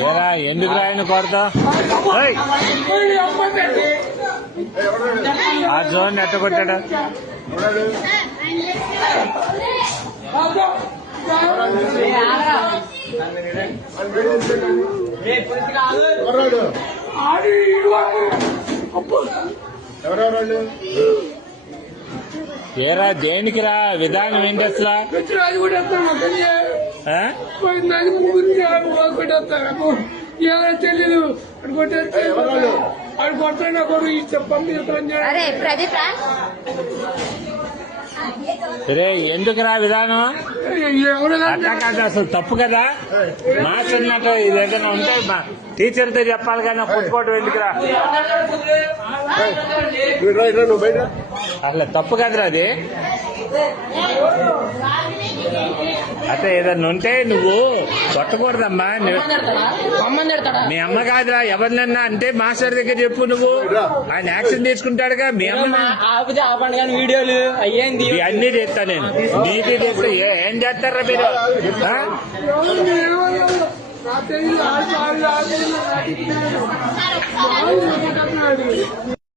ఏరా ఎందుకు రాయన కొడతా ఆ జోన్ ఎట్ట కొట్టాడా ఏరా దేనికి రా విధానం ఏంటి అసలు తెలీదు అడు కొట్టాడు కొడు ఈ చెప్పండి రే ఎందుకురా విధానం అట్లా కాదు అసలు తప్పు కదా మాట్లాడినట్టు ఇది ఏదైనా ఉంటే టీచర్తో చెప్పాలి కానీ కొట్టుకోవడం ఎందుకురా అసలు తప్పు కదరా అది అంటే ఏదన్నా ఉంటే నువ్వు కొట్టకూడదమ్మా మీ అమ్మ కాదురా ఎవరినన్నా అంటే మాస్టర్ దగ్గర చెప్పు నువ్వు ఆయన యాక్షన్ తీసుకుంటాడుగా మీ అమ్మ వీడియోలు అయ్యేంది అన్ని చేస్తా నేను నీకే చేస్తా ఏం చేస్తారా మీరు